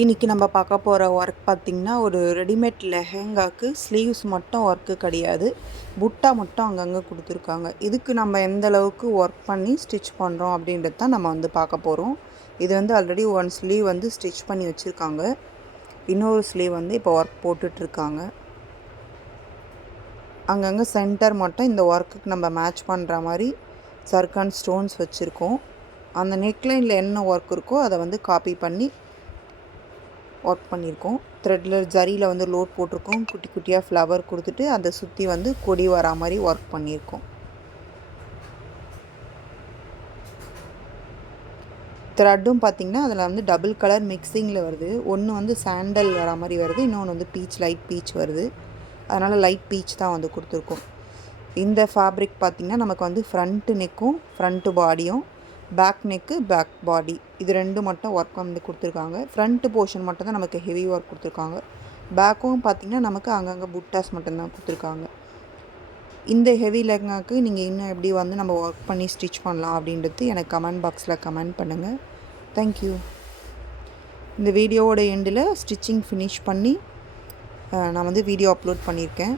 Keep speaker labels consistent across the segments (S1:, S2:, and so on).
S1: இன்றைக்கி நம்ம பார்க்க போகிற ஒர்க் பார்த்திங்கன்னா ஒரு ரெடிமேட் லெஹெங்காக்கு ஸ்லீவ்ஸ் மட்டும் ஒர்க்கு கிடையாது. புட்டா மட்டும் அங்கங்கே கொடுத்துருக்காங்க. இதுக்கு நம்ம எந்த அளவுக்கு ஒர்க் பண்ணி ஸ்டிச் பண்ணுறோம் அப்படின்றது தான் நம்ம வந்து பார்க்க போகிறோம் இது வந்து ஆல்ரெடி ஒன் ஸ்லீவ் வந்து ஸ்டிச் பண்ணி வச்சுருக்காங்க. இன்னொரு ஸ்லீவ் வந்து இப்போ ஒர்க் போட்டுட்ருக்காங்க. அங்கங்கே சென்டர் மட்டும் இந்த ஒர்க்குக்கு நம்ம மேட்ச் பண்ணுற மாதிரி சர்க்கான் ஸ்டோன்ஸ் வச்சுருக்கோம். அந்த நெக்லைனில் என்ன ஒர்க் இருக்கோ அதை வந்து காப்பி பண்ணி ஒர்க் பண்ணியிருக்கோம். த்ரெட்டில் ஜரியில் வந்து லோட் போட்டிருக்கோம். குட்டி குட்டியாக ஃப்ளவர் கொடுத்துட்டு அதை சுற்றி வந்து கொடி வரா மாதிரி ஒர்க் பண்ணியிருக்கோம். த்ரெட்டும் பார்த்திங்கன்னா அதில் வந்து டபுள் கலர் மிக்சிங்கில் வருது. ஒன்று வந்து சாண்டல் வரா மாதிரி வருது. இன்னொன்று வந்து பீச் லைட் பீச் வருது. அதனால் லைட் பீச் தான் வந்து கொடுத்துருக்கோம். இந்த ஃபேப்ரிக் பார்த்திங்கன்னா நமக்கு வந்து ஃப்ரண்ட்டு நெக்கும் ஃப்ரண்ட்டு பாடியும் பேக் நெக்கு பேக் பாடி இது ரெண்டு மட்டும் ஒர்க் வந்து கொடுத்துருக்காங்க. ஃப்ரண்ட்டு போர்ஷன் மட்டும் தான் நமக்கு ஹெவி ஒர்க் கொடுத்துருக்காங்க. பேக்கும் பார்த்திங்கன்னா நமக்கு அங்கங்கே புட்டாஸ் மட்டும்தான் கொடுத்துருக்காங்க. இந்த ஹெவி லெஹங்காக்கு நீங்கள் இன்னும் எப்படி வந்து நம்ம ஒர்க் பண்ணி ஸ்டிச் பண்ணலாம் அப்படின்றது எனக்கு கமெண்ட் பாக்ஸில் கமெண்ட் பண்ணுங்கள் தேங்க்யூ இந்த வீடியோவோட எண்டில் ஸ்டிச்சிங் ஃபினிஷ் பண்ணி நான் வந்து வீடியோ அப்லோட் பண்ணியிருக்கேன்.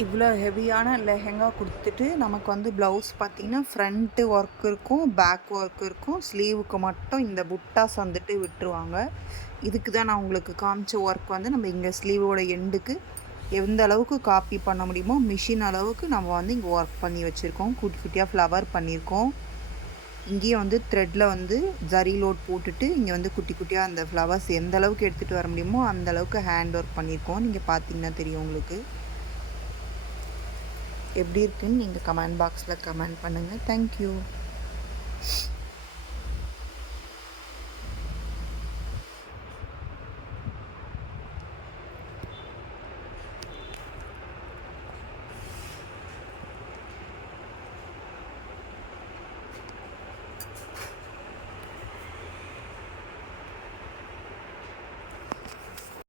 S1: இவ்வளோ ஹெவியான லெஹெங்கா கொடுத்துட்டு நமக்கு வந்து ப்ளவுஸ் பார்த்திங்கன்னா ஃப்ரண்ட்டு ஒர்க் இருக்கும் பேக் ஒர்க் இருக்கும். ஸ்லீவுக்கு மட்டும் இந்த புட்டாஸ் வந்துட்டு விட்டுருவாங்க. இதுக்கு தான் நான் உங்களுக்கு காமிச்ச ஒர்க் வந்து நம்ம இங்கே ஸ்லீவோட எண்டுக்கு எந்த அளவுக்கு காப்பி பண்ண முடியுமோ மிஷின் அளவுக்கு நம்ம வந்து இங்கே ஒர்க் பண்ணி வச்சுருக்கோம். குட்டி குட்டியாக ஃப்ளவர் பண்ணியிருக்கோம் இங்கேயும் வந்து த்ரெட்டில் வந்து ஜரி லோட் போட்டுட்டு இங்கே வந்து குட்டி குட்டியாக அந்த ஃப்ளவர்ஸ் எந்த அளவுக்கு எடுத்துகிட்டு வர முடியுமோ அந்த அளவுக்கு ஹேண்ட் ஒர்க் பண்ணியிருக்கோம் நீங்கள் பார்த்தீங்கன்னா தெரியும் உங்களுக்கு. எப்படி இருக்குன்னு நீங்கள் கமெண்ட் பாக்ஸில் கமெண்ட் பண்ணுங்கள் தேங்க்யூ